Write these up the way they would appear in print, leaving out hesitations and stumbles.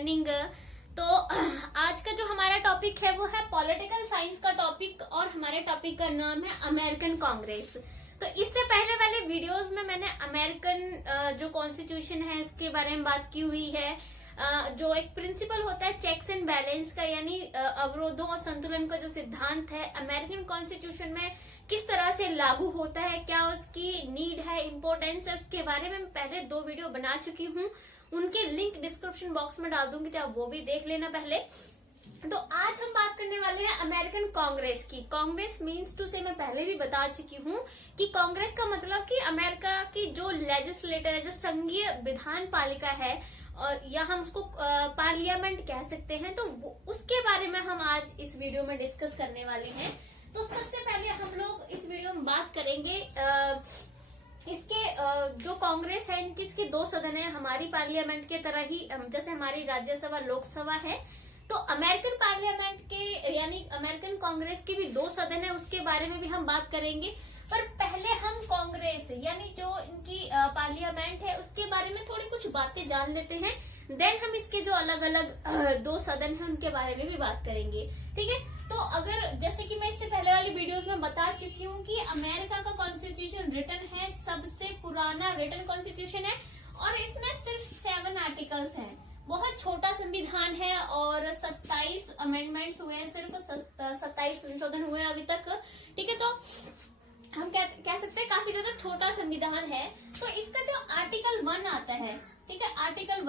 Morning. तो आज का जो हमारा टॉपिक है वो है पॉलिटिकल साइंस का टॉपिक और हमारे टॉपिक का नाम है अमेरिकन कांग्रेस। तो इससे पहले वाले वीडियोस में मैंने अमेरिकन जो कॉन्स्टिट्यूशन है इसके बारे में बात की हुई है। जो एक प्रिंसिपल होता है चेक्स एंड बैलेंस का, यानी अवरोधों और संतुलन का जो सिद्धांत है अमेरिकन कॉन्स्टिट्यूशन में किस तरह से लागू होता है, क्या उसकी नीड है, इम्पोर्टेंस है, उसके बारे में मैं पहले 2 वीडियो बना चुकी हूँ। उनके लिंक डिस्क्रिप्शन बॉक्स में डाल दूंगी, तो आप वो भी देख लेना पहले। तो आज हम बात करने वाले हैं अमेरिकन कांग्रेस की। कांग्रेस मीन्स टू से मैं पहले भी बता चुकी हूँ कि कांग्रेस का मतलब कि अमेरिका की जो लेजिस्लेटर है, जो संघीय विधान पालिका है, या हम उसको पार्लियामेंट कह सकते हैं, तो उसके बारे में हम आज इस वीडियो में डिस्कस करने वाले हैं। तो सबसे पहले हम लोग इस वीडियो में बात करेंगे इसके जो कांग्रेस है इसके 2 सदन है, हमारी पार्लियामेंट के तरह ही, जैसे हमारी राज्यसभा लोकसभा है। तो अमेरिकन पार्लियामेंट के यानी अमेरिकन कांग्रेस के भी 2 सदन है, उसके बारे में भी हम बात करेंगे। पर पहले हम कांग्रेस यानी जो इनकी पार्लियामेंट है उसके बारे में थोड़ी कुछ बातें जान लेते हैं। देन हम इसके जो अलग अलग 2 सदन है उनके बारे में भी बात करेंगे, ठीक है। तो अगर जैसे कि मैं इससे पहले वाली वीडियोस में बता चुकी हूँ कि अमेरिका का कॉन्स्टिट्यूशन रिटन है, सबसे पुराना रिटन कॉन्स्टिट्यूशन है और इसमें सिर्फ 7 आर्टिकल्स हैं। बहुत छोटा संविधान है और 27 अमेंडमेंट्स हुए हैं, सिर्फ 27 संशोधन हुए अभी तक, ठीक है। तो हम कह सकते हैं काफी ज्यादा छोटा संविधान है। तो इसका जो आर्टिकल 1 आता है, ठीक है, आर्टिकल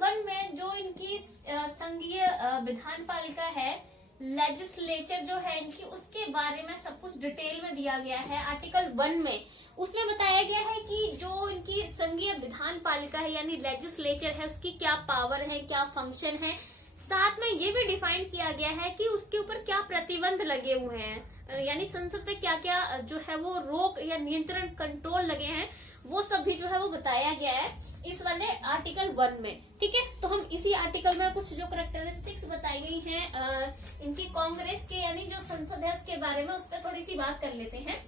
1 में जो इनकी संघीय विधान पालिका है, लेजिस्लेचर जो है इनकी, उसके बारे में सब कुछ डिटेल में दिया गया है। आर्टिकल 1 में उसमें बताया गया है कि जो इनकी संघीय विधान पालिका है यानी लेजिस्लेचर है, उसकी क्या पावर है, क्या फंक्शन है। साथ में ये भी डिफाइन किया गया है कि उसके ऊपर क्या प्रतिबंध लगे हुए हैं, यानी संसद पे क्या क्या जो है वो रोक या नियंत्रण कंट्रोल लगे हैं, वो सब भी जो है वो बताया गया है इस वाले आर्टिकल 1 में, ठीक है। तो हम इसी आर्टिकल में कुछ जो करेक्टरिस्टिक्स बताई गई हैं इनकी कांग्रेस के यानी जो संसद है उसके बारे में, उस पर थोड़ी सी बात कर लेते हैं।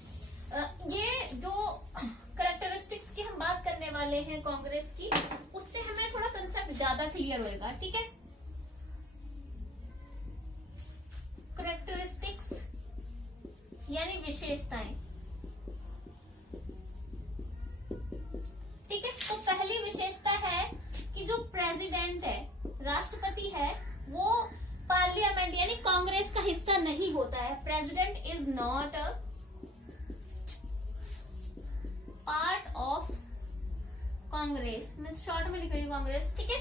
ये जो करेक्टरिस्टिक्स की हम बात करने वाले हैं कांग्रेस की, उससे हमें थोड़ा कंसेप्ट ज्यादा क्लियर होगा, ठीक है। करेक्टरिस्टिक्स यानी विशेषताएं, ठीक है। तो पहली विशेषता है कि जो प्रेसिडेंट है, राष्ट्रपति है, वो पार्लियामेंट यानी कांग्रेस का हिस्सा नहीं होता है। President is not a part of Congress, मैं शॉर्ट में लिख रही हूँ कांग्रेस, ठीक है।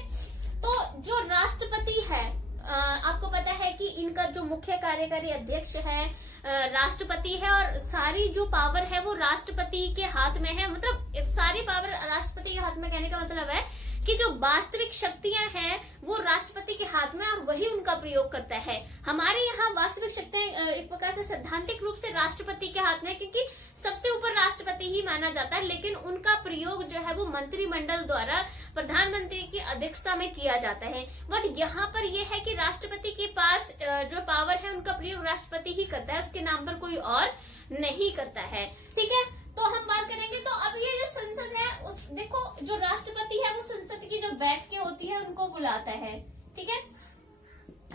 तो जो राष्ट्रपति है, आपको पता है कि इनका जो मुख्य कार्यकारी अध्यक्ष है राष्ट्रपति है और सारी जो पावर है वो राष्ट्रपति के हाथ में है। मतलब सारी पावर राष्ट्रपति के हाथ में, कहने का मतलब है कि जो वास्तविक शक्तियां हैं वो राष्ट्रपति के हाथ में और वही उनका प्रयोग करता है। हमारे यहाँ वास्तविक शक्तियां एक प्रकार से सैद्धांतिक रूप से राष्ट्रपति के हाथ में, क्योंकि सबसे ऊपर राष्ट्रपति ही माना जाता है, लेकिन उनका प्रयोग जो है वो मंत्रिमंडल द्वारा प्रधानमंत्री की अध्यक्षता में किया जाता है। बट यहाँ पर यह है कि राष्ट्रपति के पास जो पावर है उनका प्रयोग राष्ट्रपति ही करता है, उसके नाम पर कोई और नहीं करता है, ठीक है। तो हम बात करेंगे। तो अब ये जो संसद है उस देखो, जो राष्ट्रपति है वो संसद की जो बैठकें होती है उनको बुलाता है, ठीक है,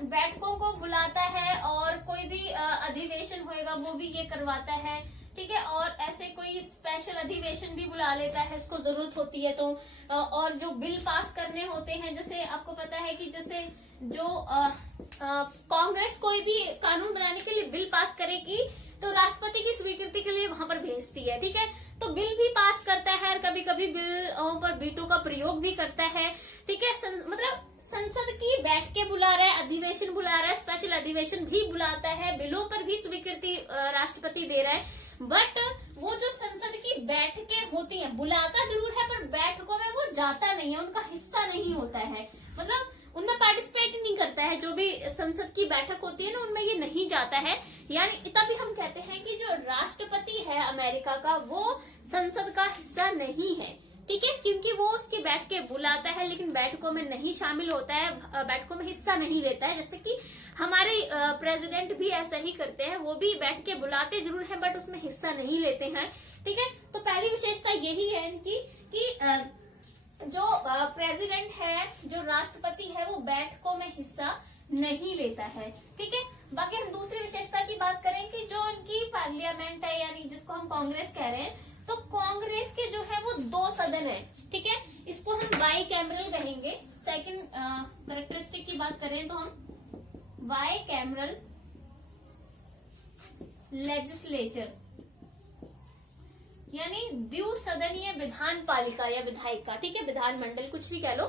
बैठकों को बुलाता है और कोई भी अधिवेशन होएगा वो भी ये करवाता है, ठीक है। और ऐसे कोई स्पेशल अधिवेशन भी बुला लेता है, इसको जरूरत होती है तो। और जो बिल पास करने होते हैं, जैसे आपको पता है कि जैसे जो कांग्रेस कोई भी कानून बनाने के लिए बिल पास करेगी तो राष्ट्रपति की स्वीकृति के लिए वहां पर भेजती है, ठीक है। तो बिल भी पास करता है और कभी कभी बिलों पर वीटो का प्रयोग भी करता है, ठीक है। मतलब संसद की बैठकें बुला रहा है, अधिवेशन बुला रहा है, स्पेशल अधिवेशन भी बुलाता है, बिलों पर भी स्वीकृति राष्ट्रपति दे रहा है। बट वो जो संसद की बैठकें होती हैं, बुलाता जरूर है पर बैठकों में वो जाता नहीं है, उनका हिस्सा नहीं होता है, मतलब उनमें पार्टिसिपेट नहीं करता है। जो भी संसद की बैठक होती है ना उनमें ये नहीं जाता है। यानी तभी हम कहते हैं कि जो राष्ट्रपति है अमेरिका का वो संसद का हिस्सा नहीं है, ठीक है, क्योंकि वो उसकी बैठकें बुलाता है लेकिन बैठकों में नहीं शामिल होता है, बैठकों में हिस्सा नहीं लेता है। जैसे कि हमारे प्रेसिडेंट भी ऐसा ही करते हैं, वो भी बैठकें बुलाते जरूर हैं बट उसमें हिस्सा नहीं लेते हैं, ठीक है। तो पहली विशेषता यही है इनकी कि जो प्रेसिडेंट है, जो राष्ट्रपति है, वो बैठकों में हिस्सा नहीं लेता है। ठीक है, बाकी हम दूसरी विशेषता की बात करें कि जो इनकी पार्लियामेंट है, यानी जिसको हम कांग्रेस कह रहे हैं, तो कांग्रेस के जो है वो 2 सदन है। ठीक है, इसको हम बाई कैमरल कहेंगे। सेकंड कैरेक्टरिस्टिक की बात करें तो हम बाई कैमरल लेजिस्लेचर, यानी द्विसदनीय विधान पालिका या विधायिका। ठीक है, विधानमंडल कुछ भी कह लो।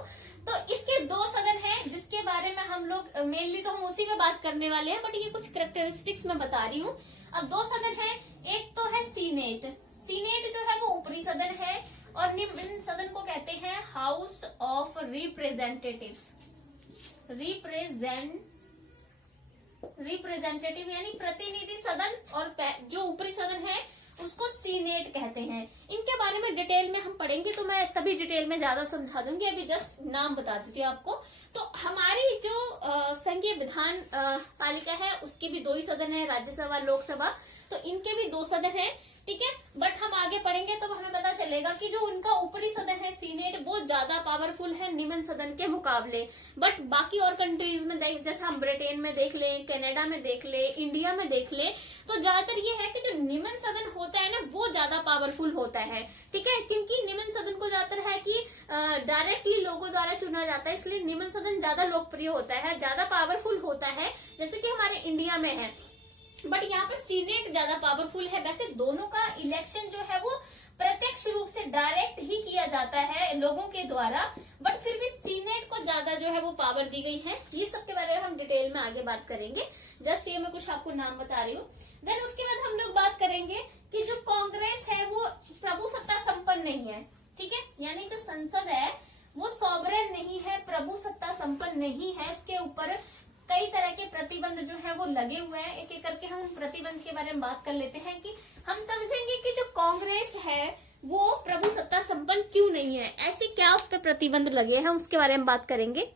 तो इसके 2 सदन हैं, जिसके बारे में हम लोग मेनली तो हम उसी पे बात करने वाले हैं, बट ये कुछ कैरेक्टरिस्टिक्स मैं बता रही हूँ। अब 2 सदन है, एक तो है सीनेट। सीनेट जो है वो ऊपरी सदन है, और निम्न सदन को कहते हैं हाउस ऑफ रिप्रेजेंटेटिव्स। रिप्रेजेंटेटिव यानी प्रतिनिधि सदन, और जो ऊपरी सदन है उसको सीनेट कहते हैं। इनके बारे में डिटेल में हम पढ़ेंगे, तो मैं तभी डिटेल में ज्यादा समझा दूंगी, अभी जस्ट नाम बता देती हूँ आपको। तो हमारी जो संघीय विधान पालिका है, उसके भी 2 ही सदन है, राज्यसभा लोकसभा, तो इनके भी 2 सदन है। ठीक है, बट हम आगे पढ़ेंगे तब हमें पता चलेगा कि जो उनका ऊपरी सदन है सीनेट, वो ज्यादा पावरफुल है निम्न सदन के मुकाबले। बट बाकी और कंट्रीज में जैसे हम ब्रिटेन में देख लें, कनाडा में देख लें, इंडिया में देख लें, तो ज्यादातर ये है कि जो निम्न सदन होता है ना, वो ज्यादा पावरफुल होता है। ठीक है, क्योंकि निम्न सदन को ज्यादातर है कि डायरेक्टली लोगों द्वारा चुना जाता है, इसलिए निम्न सदन ज्यादा लोकप्रिय होता है, ज्यादा पावरफुल होता है, जैसे कि हमारे इंडिया में है। बट यहाँ पर सीनेट ज्यादा पावरफुल है। वैसे दोनों का इलेक्शन जो है वो प्रत्यक्ष रूप से डायरेक्ट ही किया जाता है लोगों के द्वारा, बट फिर भी सीनेट को ज्यादा जो है वो पावर दी गई है। ये सब के बारे में हम डिटेल में आगे बात करेंगे, जस्ट ये मैं कुछ आपको नाम बता रही हूँ। देन उसके बाद हम लोग बात करेंगे कि जो कांग्रेस है वो प्रभु सत्ता संपन्न नहीं है। ठीक है, यानी जो संसद है वो सॉवरेन नहीं है, प्रभु सत्ता संपन्न नहीं है, उसके ऊपर कई तरह के प्रतिबंध जो है वो लगे हुए हैं। एक एक करके हम उन प्रतिबंध के बारे में बात कर लेते हैं कि हम समझेंगे कि जो कांग्रेस है वो प्रभु सत्ता संपन्न क्यों नहीं है, ऐसे क्या उस पर प्रतिबंध लगे हैं, उसके बारे में बात करेंगे।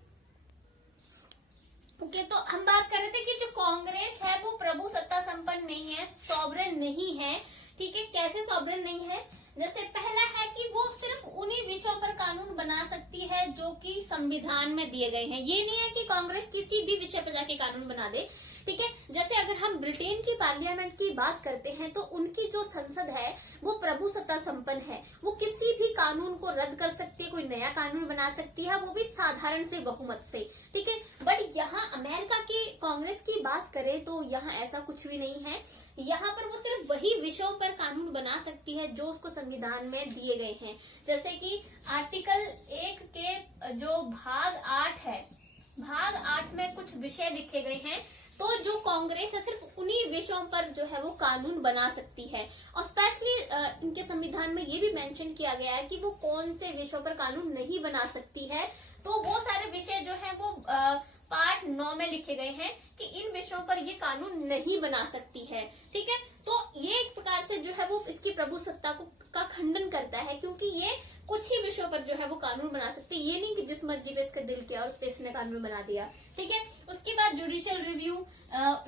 ओके, तो हम बात कर रहे थे कि जो कांग्रेस है वो प्रभु सत्ता संपन्न नहीं है, सॉवरेन नहीं है। ठीक है, कैसे सॉवरेन नहीं है? जैसे पहला है कि वो सिर्फ उन्हीं विषयों पर कानून बना सकती है जो कि संविधान में दिए गए हैं। ये नहीं है कि कांग्रेस किसी भी विषय पर जाके कानून बना दे। ठीक है, जैसे अगर हम ब्रिटेन की पार्लियामेंट की बात करते हैं तो उनकी जो संसद है वो प्रभु सत्ता संपन्न है, वो किसी भी कानून को रद्द कर सकती है, कोई नया कानून बना सकती है, वो भी साधारण से बहुमत से। ठीक है, बट यहाँ अमेरिका की कांग्रेस की बात करें तो यहाँ ऐसा कुछ भी नहीं है। यहाँ पर वो सिर्फ वही विषयों पर कानून बना सकती है जो उसको संविधान में दिए गए हैं। जैसे कि आर्टिकल 1 के जो भाग 8 है, भाग 8 में कुछ विषय लिखे गए हैं, तो जो कांग्रेस है सिर्फ उन्हीं विषयों पर जो है वो कानून बना सकती है। और स्पेशली इनके संविधान में ये भी मेंशन किया गया है कि वो कौन से विषयों पर कानून नहीं बना सकती है। तो वो सारे विषय जो है वो पार्ट 9 में लिखे गए हैं कि इन विषयों पर ये कानून नहीं बना सकती है। ठीक है, तो ये एक प्रकार से जो है वो इसकी प्रभु सत्ता का खंडन करता है, क्योंकि ये कुछ ही विषयों पर जो है वो कानून बना सकते हैं। ये नहीं कि जिस मर्जी पे इसका दिल किया और उस पे इसने कानून बना दिया। ठीक है, उसके बाद जुडिशियल रिव्यू,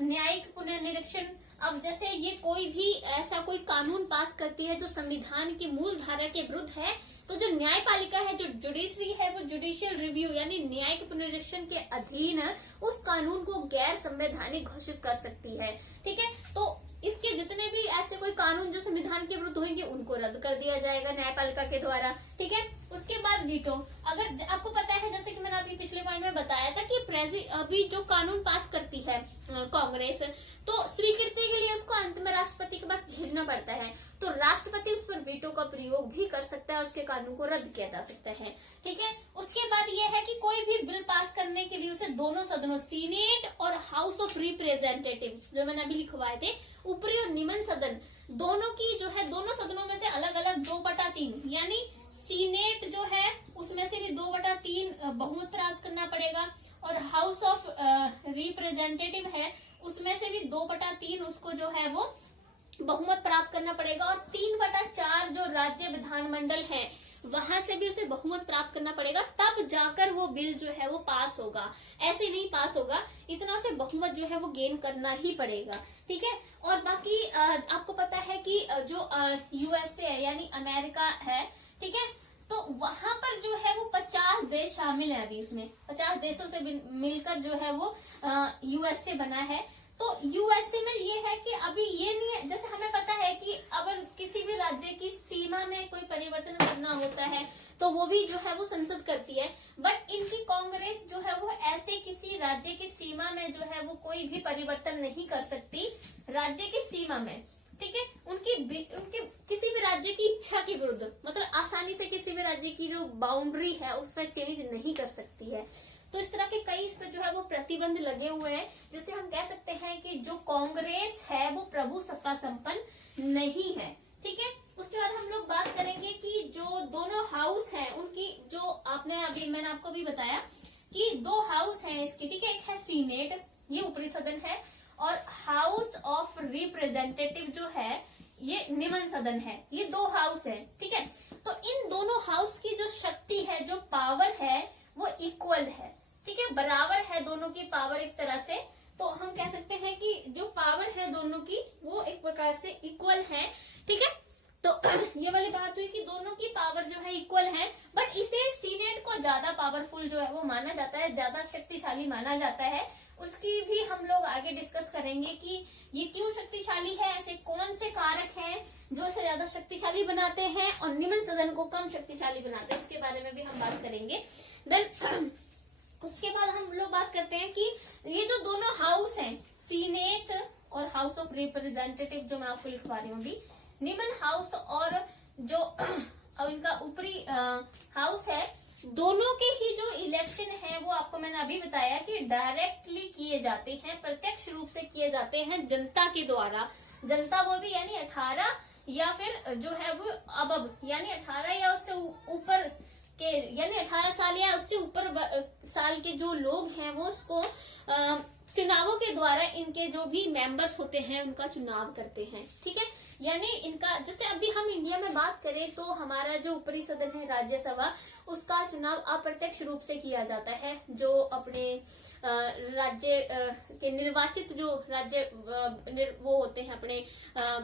न्यायिक पुनर्निरीक्षण। अब जैसे ये कोई भी ऐसा कोई कानून पास करती है जो संविधान की मूल धारा के विरुद्ध है, तो जो न्यायपालिका है, जो जुडिशरी है, वो जुडिशियल रिव्यू यानी न्यायिक पुनरीक्षण के अधीन उस कानून को गैर संवैधानिक घोषित कर सकती है। ठीक है, तो इसके जितने भी ऐसे कोई कानून जो संविधान के विरुद्ध होंगे उनको रद्द कर दिया जाएगा न्यायपालिका के द्वारा। ठीक है, उसके बाद वीटो। अगर आपको पता है, जैसे कि मैंने अभी पिछले पॉइंट में बताया था कि अभी जो कानून पास करती है कांग्रेस, तो स्वीकृति के लिए उसको अंत में राष्ट्रपति के पास भेजना पड़ता है, तो राष्ट्रपति उस पर वीटो का प्रयोग भी कर सकता है और उसके कानून को रद्द किया जा सकता है। ठीक है, उसके बाद यह है कि कोई भी बिल पास करने के लिए उसे दोनों सदनों, सीनेट और हाउस ऑफ रिप्रेजेंटेटिव, जो मैंने अभी लिखवाए थे, ऊपरी और निम्न सदन, दोनों की जो है दोनों सदनों में से अलग अलग 2/3 यानी सीनेट जो है उसमें से भी 2/3 बहुमत प्राप्त करना पड़ेगा, और हाउस ऑफ रिप्रेजेंटेटिव है उसमें से भी 2/3 उसको जो है वो बहुमत प्राप्त करना पड़ेगा, और 3/4 जो राज्य विधानमंडल है वहां से भी उसे बहुमत प्राप्त करना पड़ेगा, तब जाकर वो बिल जो है वो पास होगा। ऐसे नहीं पास होगा, इतना उसे बहुमत जो है वो गेन करना ही पड़ेगा। ठीक है, और बाकी आपको पता है कि जो यूएसए है यानी अमेरिका है, ठीक है, तो वहां पर जो है वो 50 देश शामिल है। अभी उसमें 50 देशों से मिलकर जो है वो यूएसए बना है। तो यूएसए में ये है कि अभी ये नहीं है, जैसे हमें पता है कि अगर किसी भी राज्य की सीमा में कोई परिवर्तन करना होता है तो वो भी जो है वो संसद करती है, बट इनकी कांग्रेस जो है वो ऐसे किसी राज्य की सीमा में जो है वो कोई भी परिवर्तन नहीं कर सकती राज्य की सीमा में, ठीक है। उनके किसी भी राज्य की इच्छा के विरुद्ध, मतलब आसानी से किसी भी राज्य की जो बाउंड्री है उसमें चेंज नहीं कर सकती है। तो इस तरह के कई इस पे जो है वो प्रतिबंध लगे हुए हैं, जिससे हम कह सकते हैं कि जो कांग्रेस है वो प्रभु सत्ता संपन्न नहीं है, ठीक है। उसके बाद हम लोग बात करेंगे कि जो दोनों हाउस हैं उनकी, जो आपने अभी मैंने आपको भी बताया कि 2 हाउस हैं इसकी, ठीक है। एक है सीनेट, ये ऊपरी सदन है, और हाउस ऑफ रिप्रेजेंटेटिव जो है ये निम्न सदन है। ये 2 हाउस है, ठीक है। तो इन दोनों हाउस की जो शक्ति है, जो पावर है वो इक्वल है, ठीक है, बराबर है दोनों की पावर एक तरह से। तो हम कह सकते हैं कि जो पावर है दोनों की वो एक प्रकार से इक्वल है, ठीक है। तो ये वाली बात हुई कि दोनों की पावर जो है इक्वल है, बट इसे सीनेट को ज्यादा पावरफुल जो है वो माना जाता है, ज्यादा शक्तिशाली माना जाता है। उसकी भी हम लोग आगे डिस्कस करेंगे कि ये क्यों शक्तिशाली है, ऐसे कौन से कारक हैं जो इसे ज्यादा शक्तिशाली बनाते हैं और निम्न सदन को कम शक्तिशाली बनाते हैं, उसके बारे में भी हम बात करेंगे। देन उसके बाद हम लोग बात करते हैं कि ये जो दोनों हाउस हैं, सीनेट और हाउस ऑफ रिप्रेजेंटेटिव, जो मैं आपको लिखवा रही हूँ अभी, निम्न हाउस और जो इनका ऊपरी हाउस है, दोनों के ही जो इलेक्शन है वो आपको मैंने अभी बताया कि डायरेक्टली किए जाते हैं, प्रत्यक्ष रूप से किए जाते हैं जनता के द्वारा। जनता वो भी यानी 18 या फिर जो है वो अब यानी 18 या उससे ऊपर के, यानी 18 साल या उससे ऊपर साल के जो लोग हैं वो उसको चुनावों के द्वारा इनके जो भी मेंबर्स होते हैं उनका चुनाव करते हैं, ठीक है। यानी इनका, जैसे अभी हम इंडिया में बात करें तो हमारा जो ऊपरी सदन है राज्यसभा, उसका चुनाव अप्रत्यक्ष रूप से किया जाता है। जो अपने राज्य के निर्वाचित जो राज्य वो होते हैं अपने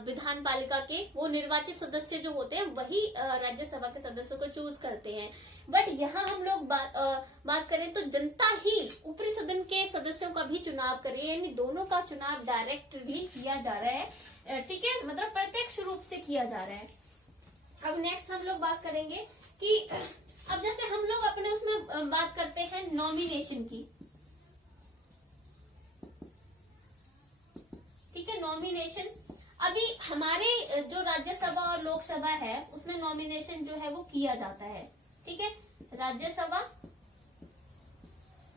विधान पालिका के, वो निर्वाचित सदस्य जो होते हैं वही राज्यसभा के सदस्यों को चूज करते हैं। बट यहाँ हम लोग बात करें तो जनता ही ऊपरी सदन के सदस्यों का भी चुनाव कर रही है, यानी दोनों का चुनाव डायरेक्टली किया जा रहा है, ठीक है, मतलब प्रत्यक्ष रूप से किया जा रहा है। अब नेक्स्ट हम लोग बात करेंगे कि अब जैसे हम लोग अपने उसमें बात करते हैं नॉमिनेशन की, ठीक है, नॉमिनेशन। अभी हमारे जो राज्यसभा और लोकसभा है उसमें नॉमिनेशन जो है वो किया जाता है, ठीक है, राज्यसभा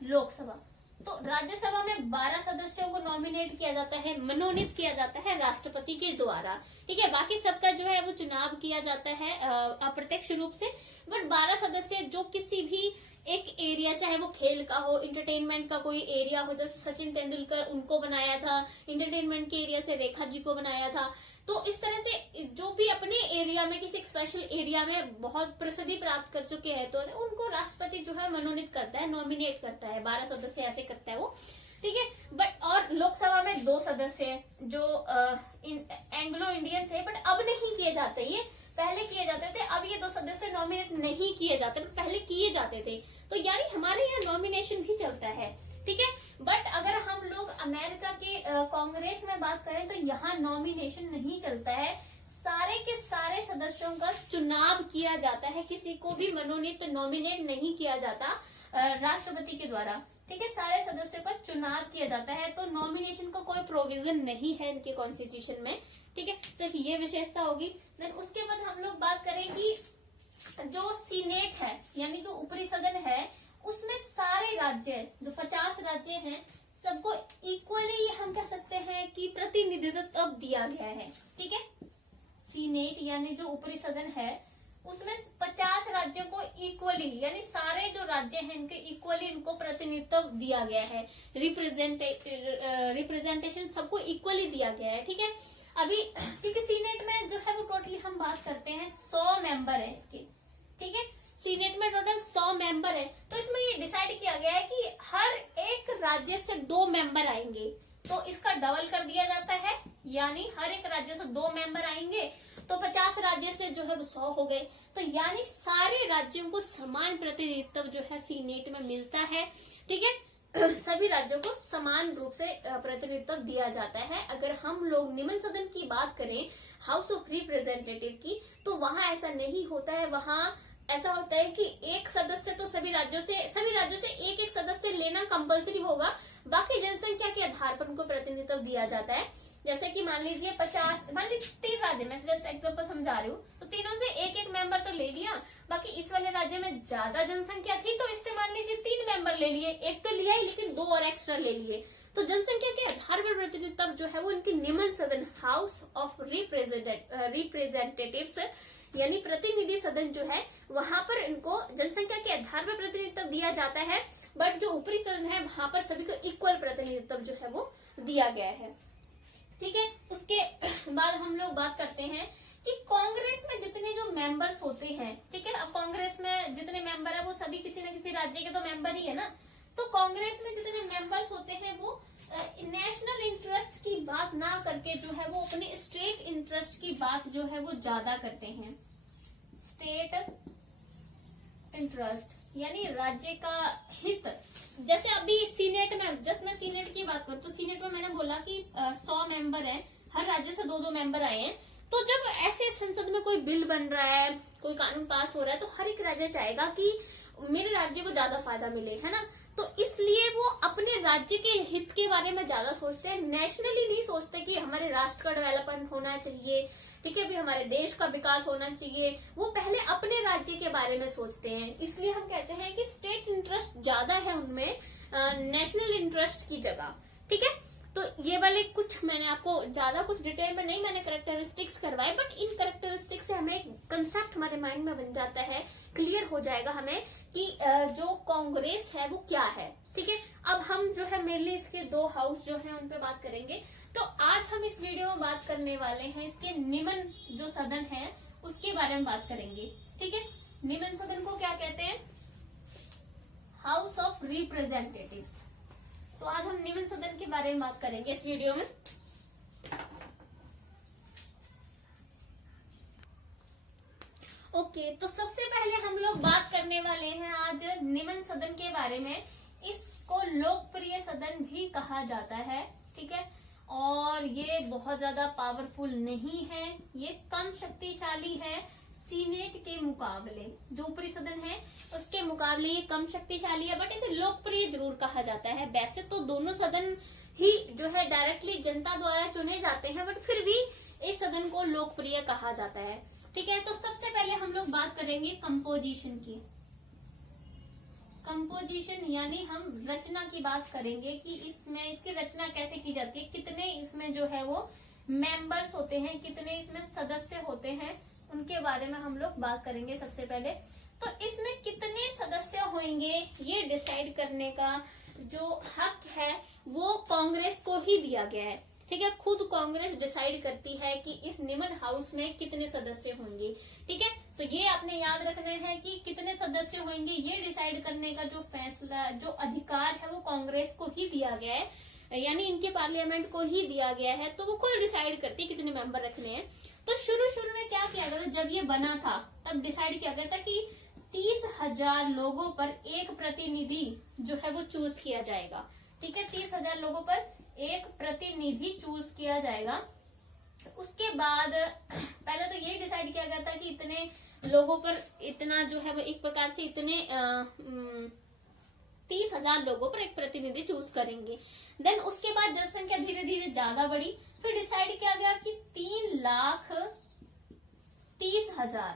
लोकसभा। तो राज्यसभा में 12 सदस्यों को नॉमिनेट किया जाता है, मनोनीत किया जाता है राष्ट्रपति के द्वारा, ठीक है। बाकी सबका जो है वो चुनाव किया जाता है अप्रत्यक्ष रूप से। बट 12 सदस्य जो किसी भी एक एरिया, चाहे वो खेल का हो, इंटरटेनमेंट का कोई एरिया हो, जैसे सचिन तेंदुलकर उनको बनाया था, इंटरटेनमेंट के एरिया से रेखा जी को बनाया था। तो इस तरह से जो भी अपने एरिया में किसी स्पेशल एरिया में बहुत प्रसिद्धि प्राप्त कर चुके हैं तो उनको राष्ट्रपति जो है मनोनीत करता है, नॉमिनेट करता है, 12 सदस्य ऐसे करता है वो, ठीक है। बट और लोकसभा में 2 सदस्य हैं जो एंग्लो इंडियन थे, बट अब नहीं किए जाते, ये पहले किए जाते थे। अब ये 2 सदस्य नॉमिनेट नहीं किए जाते, पहले किए जाते थे। तो यानी हमारे यहाँ नॉमिनेशन भी चलता है, ठीक है। बट अगर हम लोग अमेरिका के कांग्रेस में बात करें तो यहाँ नॉमिनेशन नहीं चलता है, सारे के सारे सदस्यों का चुनाव किया जाता है, किसी को भी मनोनीत नॉमिनेट नहीं किया जाता राष्ट्रपति के द्वारा, ठीक है। सारे सदस्यों का चुनाव किया जाता है, तो नॉमिनेशन का कोई प्रोविजन नहीं है इनके कॉन्स्टिट्यूशन में, ठीक है। तो ये विशेषता होगी। देन उसके बाद हम लोग बात करें कि जो सीनेट है यानी जो ऊपरी सदन है उसमें सारे राज्य जो 50 राज्य हैं सबको इक्वली हम कह सकते हैं कि प्रतिनिधित्व दिया गया है, ठीक है। सीनेट यानी जो ऊपरी सदन है उसमें 50 राज्यों को इक्वली यानी सारे जो राज्य हैं इनके इक्वली इनको प्रतिनिधित्व दिया गया है, रिप्रेजेंटेशन सबको इक्वली दिया गया है, ठीक है। अभी क्योंकि सीनेट में जो है वो टोटली हम बात करते हैं 100 मेंबर है इसके, ठीक है। सीनेट में टोटल 100 मेंबर है, तो इसमें ये डिसाइड किया गया है कि हर एक राज्य से 2 मेंबर आएंगे, तो इसका डबल कर दिया जाता है, यानी हर एक राज्य से 2 मेंबर आएंगे, तो 50 राज्य से जो है वो 100 हो गए। तो यानी सारे राज्यों को समान प्रतिनिधित्व जो है सीनेट में मिलता है। ठीक है, सभी राज्यों को समान रूप से प्रतिनिधित्व दिया जाता है। अगर हम लोग निम्न सदन की बात करें, हाउस ऑफ रिप्रेजेंटेटिव की, तो वहां ऐसा नहीं होता है। वहां ऐसा होता है कि एक सदस्य तो सभी राज्यों से एक एक सदस्य लेना कंपलसरी होगा। बाकी जनसंख्या के आधार पर उनको प्रतिनिधित्व दिया जाता है। जैसे कि मान लीजिए 3 राज्य, मैं जस्ट एग्जांपल समझा रही हूँ, तो तीनों से एक एक मेंबर तो ले लिया। बाकी इस वाले राज्य में ज्यादा जनसंख्या थी, तो इससे मान लीजिए 3 मेंबर ले लिए, एक तो लिया ही लेकिन 2 और एक्स्ट्रा ले लिए। तो जनसंख्या के आधार पर प्रतिनिधित्व जो है वो इनके निम्न सदन, हाउस ऑफ रिप्रेजेंटेटिव्स यानी प्रतिनिधि सदन जो है, वहां पर इनको जनसंख्या के आधार पर प्रतिनिधित्व दिया जाता है। बट जो ऊपरी सदन है वहां पर सभी को इक्वल प्रतिनिधित्व जो है वो दिया गया है। ठीक है, उसके बाद हम लोग बात करते हैं कि कांग्रेस में जितने जो मेंबर्स होते हैं, ठीक है, अब कांग्रेस में जितने मेंबर है वो सभी किसी न किसी राज्य के तो मेंबर ही है ना। तो कांग्रेस में जितने मेंबर्स होते हैं वो नेशनल इंटरेस्ट की बात ना करके जो है वो अपने स्टेट इंटरेस्ट की बात जो है वो ज्यादा करते हैं। स्टेट इंटरेस्ट यानी राज्य का हित। जैसे अभी सीनेट में, जस्ट मैं सीनेट की बात करूं तो सीनेट में मैंने बोला कि 100 मेंबर हैं, हर राज्य से 2-2 मेंबर आए हैं। तो जब ऐसे संसद में कोई बिल बन रहा है, कोई कानून पास हो रहा है, तो हर एक राज्य चाहेगा कि मेरे राज्य को ज्यादा फायदा मिले, है ना। तो इसलिए वो अपने राज्य के हित के बारे में ज्यादा सोचते हैं, नेशनली नहीं सोचते कि हमारे राष्ट्र का डेवलपमेंट होना चाहिए, ठीक है, भी हमारे देश का विकास होना चाहिए। वो पहले अपने राज्य के बारे में सोचते हैं। इसलिए हम कहते हैं कि स्टेट इंटरेस्ट ज्यादा है उनमें नेशनल इंटरेस्ट की जगह। ठीक है, तो ये वाले कुछ मैंने आपको ज्यादा कुछ डिटेल में नहीं मैंने कैरेक्टरिस्टिक्स करवाए, बट इन कैरेक्टरिस्टिक्स से हमें एक कंसेप्ट हमारे माइंड में बन जाता है, क्लियर हो जाएगा हमें कि जो कांग्रेस है वो क्या है। ठीक है, अब हम जो है मेनली इसके 2 हाउस जो है उन पे बात करेंगे। तो आज हम इस वीडियो में बात करने वाले हैं इसके निम्न जो सदन है उसके बारे में बात करेंगे। ठीक है, निम्न सदन को क्या कहते हैं? House of representatives. तो आज हम निम्न सदन के बारे में बात करेंगे इस वीडियो में। ओके, तो सबसे पहले हम लोग बात करने वाले हैं आज निम्न सदन के बारे में। इसको लोकप्रिय सदन भी कहा जाता है। ठीक है, और ये बहुत ज्यादा पावरफुल नहीं है, ये कम शक्तिशाली है सीनेट के मुकाबले। जो ऊपरी सदन है उसके मुकाबले ये कम शक्तिशाली है, बट इसे लोकप्रिय जरूर कहा जाता है। वैसे तो दोनों सदन ही जो है डायरेक्टली जनता द्वारा चुने जाते हैं, बट फिर भी इस सदन को लोकप्रिय कहा जाता है। ठीक है, तो सबसे पहले हम लोग बात करेंगे कंपोजिशन की। कंपोजिशन यानी हम रचना की बात करेंगे कि इसमें इसकी रचना कैसे की जाती है, कितने इसमें जो है वो मेंबर्स होते हैं, कितने इसमें सदस्य होते हैं, उनके बारे में हम लोग बात करेंगे सबसे पहले। तो इसमें कितने सदस्य होंगे ये डिसाइड करने का जो हक है वो कांग्रेस को ही दिया गया है। ठीक है, खुद कांग्रेस डिसाइड करती है कि इस निम्न हाउस में कितने सदस्य होंगे। ठीक है, तो ये आपने याद रखना है कि कितने सदस्य होंगे ये डिसाइड करने का जो फैसला, जो अधिकार है वो कांग्रेस को ही दिया गया है, यानी इनके पार्लियामेंट को ही दिया गया है। तो वो खुद डिसाइड करती है कितने मेंबर रखने हैं। तो शुरू में क्या किया गया था, जब ये बना था तब डिसाइड किया गया था कि 30,000 लोगों पर एक प्रतिनिधि जो है वो चूज किया जाएगा। ठीक है, 30,000 लोगों पर एक प्रतिनिधि चूज किया जाएगा। उसके बाद पहले तो ये डिसाइड किया गया था कि इतने लोगों पर इतना जो है वो एक प्रकार से इतने 30,000 लोगों पर एक प्रतिनिधि चूज करेंगे। देन उसके बाद जनसंख्या धीरे धीरे ज्यादा बढ़ी, फिर डिसाइड किया गया कि 3,30,000,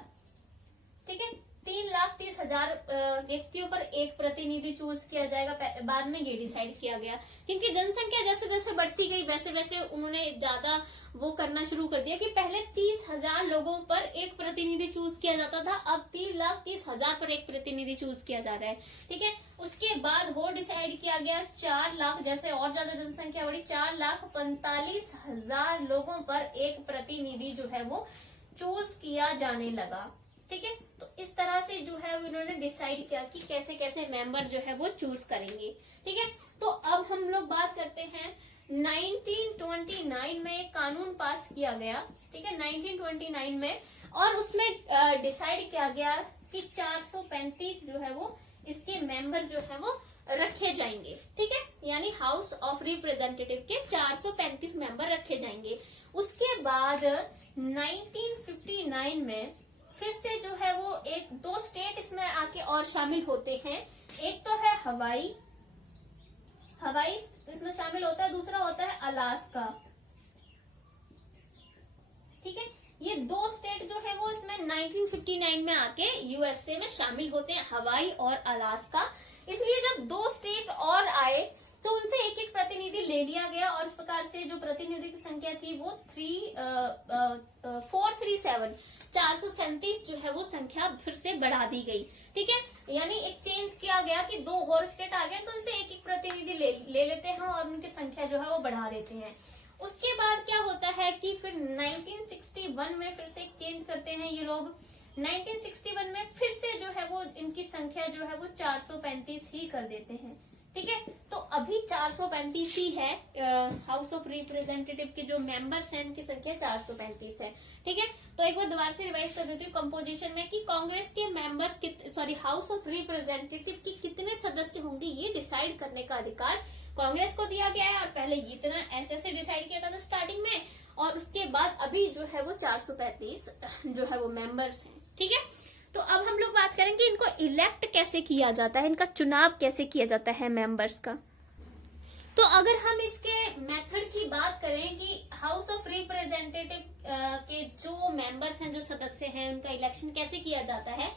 ठीक है, 3,30,000 व्यक्तियों पर एक प्रतिनिधि चूज किया जाएगा। बाद में ये डिसाइड किया गया क्योंकि जनसंख्या जैसे जैसे बढ़ती गई वैसे वैसे उन्होंने ज्यादा वो करना शुरू कर दिया कि पहले 30,000 लोगों पर एक प्रतिनिधि चूज किया जाता था, अब 3,30,000 पर एक प्रतिनिधि चूज किया जा रहा है। ठीक है, उसके बाद वो डिसाइड किया गया 4 लाख, जैसे और ज्यादा जनसंख्या बढ़ी, 4,45,000 लोगों पर एक प्रतिनिधि जो है वो चूज किया जाने लगा। ठीक है, तो इस तरह से जो है उन्होंने डिसाइड किया कि कैसे कैसे मेंबर जो है वो चूज करेंगे। ठीक है, तो अब हम लोग बात करते हैं 1929 में एक कानून पास किया गया, ठीक है, 1929 में, और उसमें डिसाइड किया गया कि 435 जो है वो इसके मेंबर जो है वो रखे जाएंगे, ठीक है, यानी हाउस ऑफ रिप्रेजेंटेटिव के 435 मेंबर रखे जाएंगे। उसके बाद 1959 में फिर से जो है वो एक दो स्टेट इसमें आके और शामिल होते हैं। एक तो है हवाई इसमें शामिल होता है, दूसरा होता है अलास्का, ठीक है। ये दो स्टेट जो है वो इसमें 1959 में आके यूएसए में शामिल होते हैं, हवाई और अलास्का। इसलिए जब दो स्टेट और आए तो उनसे एक एक प्रतिनिधि ले लिया गया, और इस प्रकार से जो प्रतिनिधि की संख्या थी वो 437 जो है वो संख्या फिर से बढ़ा दी गई, ठीक है। यानी एक चेंज किया गया कि दो और स्टेट आ गए तो उनसे एक एक प्रतिनिधि ले लेते हैं और उनकी संख्या जो है वो बढ़ा देते हैं। उसके बाद क्या होता है कि फिर 1961 में फिर से एक चेंज करते हैं ये लोग। 1961 में फिर से जो है वो इनकी संख्या जो है वो 435 ही कर देते हैं, ठीक है। तो अभी 435 ही है, हाउस ऑफ रिप्रेजेंटेटिव के जो मेंबर्स हैं इनकी संख्या 435 है, ठीक है। तो एक बार दोबारा से रिवाइज कर देती हूँ कंपोजिशन में कि कांग्रेस के मेंबर्स हाउस ऑफ रिप्रेजेंटेटिव के कितने सदस्य होंगे ये डिसाइड करने का अधिकार कांग्रेस को दिया गया है, और पहले इतना ऐसे डिसाइड किया था स्टार्टिंग में, और उसके बाद अभी जो है वो 435 जो है वो मेंबर्स हैं, ठीक है। तो अब हम लोग बात करेंगे इनको इलेक्ट कैसे किया जाता है, इनका चुनाव कैसे किया जाता है मेंबर्स का। तो अगर हम इसके मेथड की बात करें कि हाउस ऑफ रिप्रेजेंटेटिव के जो मेंबर्स हैं, जो सदस्य हैं, उनका इलेक्शन कैसे किया जाता है,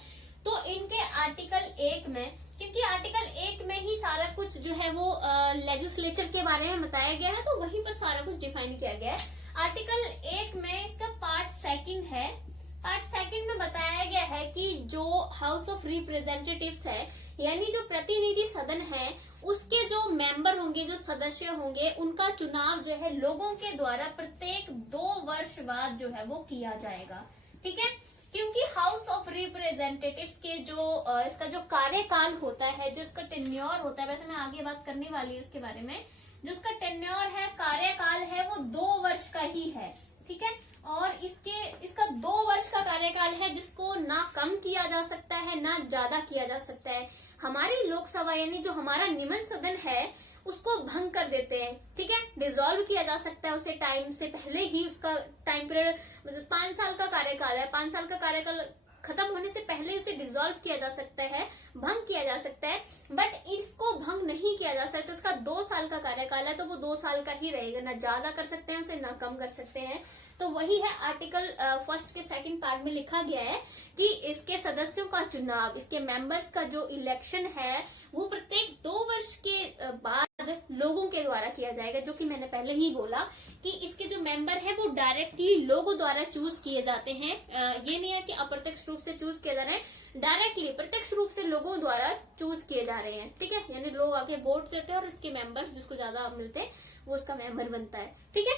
तो इनके आर्टिकल 1 में, क्योंकि आर्टिकल 1 में ही सारा कुछ जो है वो लेजिस्लेचर के बारे में बताया गया है, तो वहीं पर सारा कुछ डिफाइन किया गया है। आर्टिकल 1 में इसका पार्ट 2 है। पार्ट 2 में बताया गया है कि जो हाउस ऑफ रिप्रेजेंटेटिव्स है, यानी जो प्रतिनिधि सदन है, उसके जो मेंबर होंगे, जो सदस्य होंगे, उनका चुनाव जो है लोगों के द्वारा प्रत्येक 2 वर्ष बाद जो है वो किया जाएगा, ठीक है। क्योंकि हाउस ऑफ रिप्रेजेंटेटिव्स के जो इसका जो कार्यकाल होता है, जो इसका टेन्योर होता है, वैसे मैं आगे बात करने वाली हूँ इसके बारे में, जो इसका टेन्योर है, कार्यकाल है, वो 2 वर्ष का ही है, ठीक है। और इसका 2 वर्ष का कार्यकाल है, जिसको ना कम किया जा सकता है ना ज्यादा किया जा सकता है। हमारी लोकसभा यानी जो हमारा निम्न सदन है उसको भंग कर देते हैं, ठीक है, डिसॉल्व किया जा सकता है उसे टाइम से पहले ही। उसका टाइम पीरियड 5 साल का कार्यकाल है, 5 साल का कार्यकाल खत्म होने से पहले उसे डिसॉल्व किया जा सकता है, भंग किया जा सकता है, बट इसको भंग नहीं किया जा सकता। इसका 2 साल का कार्यकाल है तो वो 2 साल का ही रहेगा, ना ज्यादा कर सकते हैं उसे ना कम कर सकते हैं। तो वही है आर्टिकल 1 के 2nd पार्ट में लिखा गया है कि इसके सदस्यों का चुनाव, इसके मेंबर्स का जो इलेक्शन है वो प्रत्येक 2 वर्ष के बाद लोगों के द्वारा किया जाएगा, जो कि मैंने पहले ही बोला कि इसके जो मेंबर है वो डायरेक्टली लोगों द्वारा चूज किए जाते हैं। ये नहीं है कि अप्रत्यक्ष रूप से चूज किए जा रहे हैं, डायरेक्टली प्रत्यक्ष रूप से लोगों द्वारा चूज किए जा रहे हैं, ठीक है। यानी लोग आके वोट देते हैं और इसके मेंबर्स जिसको ज्यादा मिलते हैं वो उसका मेंबर बनता है, ठीक है।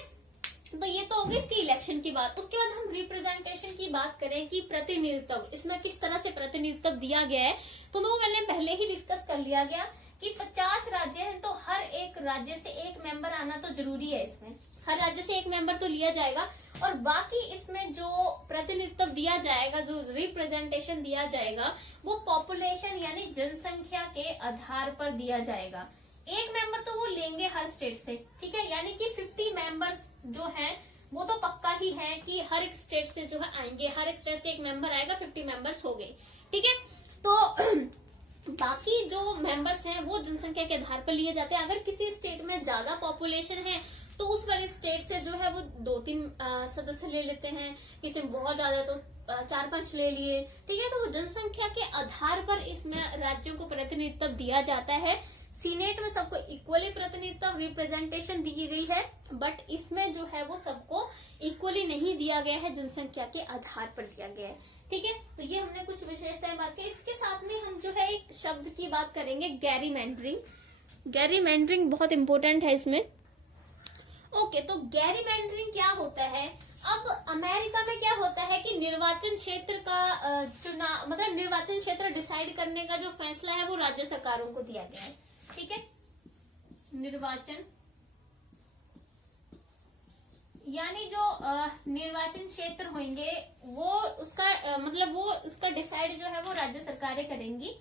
तो ये तो होगी इसकी इलेक्शन की बात। उसके बाद हम रिप्रेजेंटेशन की बात करें कि प्रतिनिधित्व, इसमें किस तरह से प्रतिनिधित्व दिया गया है, तो वो मैंने पहले ही डिस्कस कर लिया गया कि 50 राज्य हैं तो हर एक राज्य से एक मेंबर आना तो जरूरी है। इसमें हर राज्य से एक मेंबर तो लिया जाएगा, और बाकी इसमें जो प्रतिनिधित्व दिया जाएगा, जो रिप्रेजेंटेशन दिया जाएगा, वो पॉपुलेशन यानी जनसंख्या के आधार पर दिया जाएगा। एक मेंबर तो वो लेंगे हर स्टेट से, ठीक है, यानी कि 50 मेंबर्स जो है वो तो पक्का ही है कि हर एक स्टेट से जो है आएंगे, हर एक स्टेट से एक मेंबर आएगा, 50 मेंबर्स हो गए, ठीक है। तो बाकी जो मेंबर्स हैं वो जनसंख्या के आधार पर लिए जाते हैं। अगर किसी स्टेट में ज्यादा पॉपुलेशन है तो उस वाले स्टेट से जो है वो 2-3 सदस्य ले लेते हैं, किसी में बहुत ज्यादा तो 4-5 ले लिए, ठीक है। तो जनसंख्या के आधार पर इसमें राज्यों को प्रतिनिधित्व दिया जाता है। सीनेट में सबको इक्वली प्रतिनिधित्व रिप्रेजेंटेशन दी गई है, बट इसमें जो है वो सबको इक्वली नहीं दिया गया है, जनसंख्या के आधार पर दिया गया है, ठीक है। तो ये हमने कुछ विशेषताएं बात की। इसके साथ में हम जो है एक शब्द की बात करेंगे, गैरीमैंडरिंग। गैरीमैंडरिंग बहुत इंपॉर्टेंट है इसमें। ओके, तो गैरीमैंडरिंग क्या होता है? अब अमेरिका में क्या होता है कि निर्वाचन क्षेत्र का चुनाव, मतलब निर्वाचन क्षेत्र डिसाइड करने का जो फैसला है वो राज्य सरकारों को दिया गया है, ठीक है। निर्वाचन यानी जो निर्वाचन क्षेत्र होंगे वो उसका मतलब वो उसका डिसाइड जो है वो राज्य सरकारें करेंगी।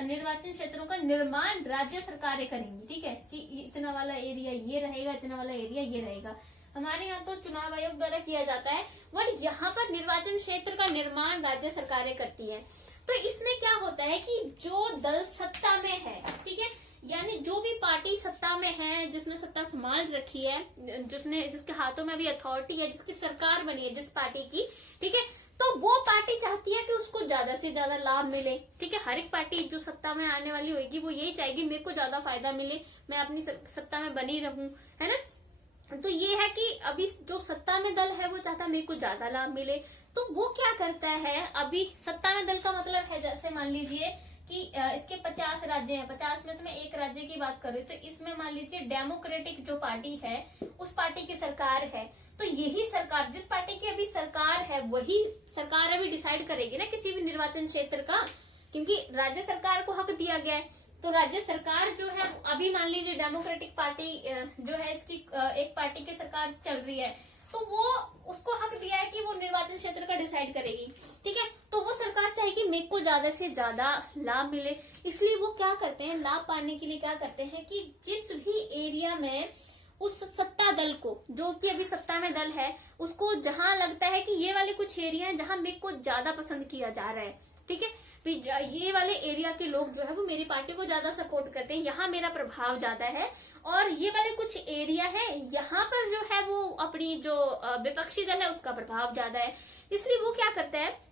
निर्वाचन क्षेत्रों का निर्माण राज्य सरकारें करेंगी, ठीक है, कि इतना वाला एरिया ये रहेगा, इतना वाला एरिया ये रहेगा। हमारे यहाँ तो चुनाव आयोग द्वारा किया जाता है, बट यहाँ पर निर्वाचन क्षेत्र का निर्माण राज्य सरकारें करती है। तो इसमें क्या होता है कि जो दल सत्ता में है, ठीक है, यानी जो भी पार्टी सत्ता में है, जिसने सत्ता संभाल रखी है, जिसके हाथों में भी अथॉरिटी है, जिसकी सरकार बनी है जिस पार्टी की, ठीक है, तो वो पार्टी चाहती है कि उसको ज्यादा से ज्यादा लाभ मिले, ठीक है। हर एक पार्टी जो सत्ता में आने वाली होगी वो यही चाहेगी मेरे को ज्यादा फायदा मिले, मैं अपनी सत्ता में बनी रहूं, है ना। तो ये है कि अभी जो सत्ता में दल है वो चाहता है मेरे को ज्यादा लाभ मिले, तो वो क्या करता है, अभी सत्ता में दल का मतलब है, जैसे मान लीजिए कि इसके 50 राज्य हैं, 50 में से मैं एक राज्य की बात कर रही हूँ, तो इसमें मान लीजिए डेमोक्रेटिक जो पार्टी है उस पार्टी की सरकार है, तो यही सरकार, जिस पार्टी की अभी सरकार है वही सरकार अभी डिसाइड करेगी ना किसी भी निर्वाचन क्षेत्र का, क्योंकि राज्य सरकार को हक दिया गया है। तो राज्य सरकार जो है, अभी मान लीजिए डेमोक्रेटिक पार्टी जो है इसकी एक पार्टी की सरकार चल रही है, तो वो उसको हक दिया है कि वो निर्वाचन क्षेत्र का डिसाइड करेगी, ठीक है। तो वो सरकार चाहेगी मेरे को ज्यादा से ज्यादा लाभ मिले, इसलिए वो क्या करते हैं, लाभ पाने के लिए क्या करते हैं कि जिस भी एरिया में उस सत्ता दल को, जो कि अभी सत्ता में दल है, उसको जहां लगता है कि ये वाले कुछ एरिया है जहां मेरे को ज्यादा पसंद किया जा रहा है, ठीक है, ये वाले एरिया के लोग जो है वो मेरी पार्टी को ज्यादा सपोर्ट करते हैं, यहाँ मेरा प्रभाव ज्यादा है, और ये वाले कुछ एरिया है यहाँ पर जो है वो अपनी जो विपक्षी दल है उसका प्रभाव ज्यादा है, इसलिए वो क्या करता है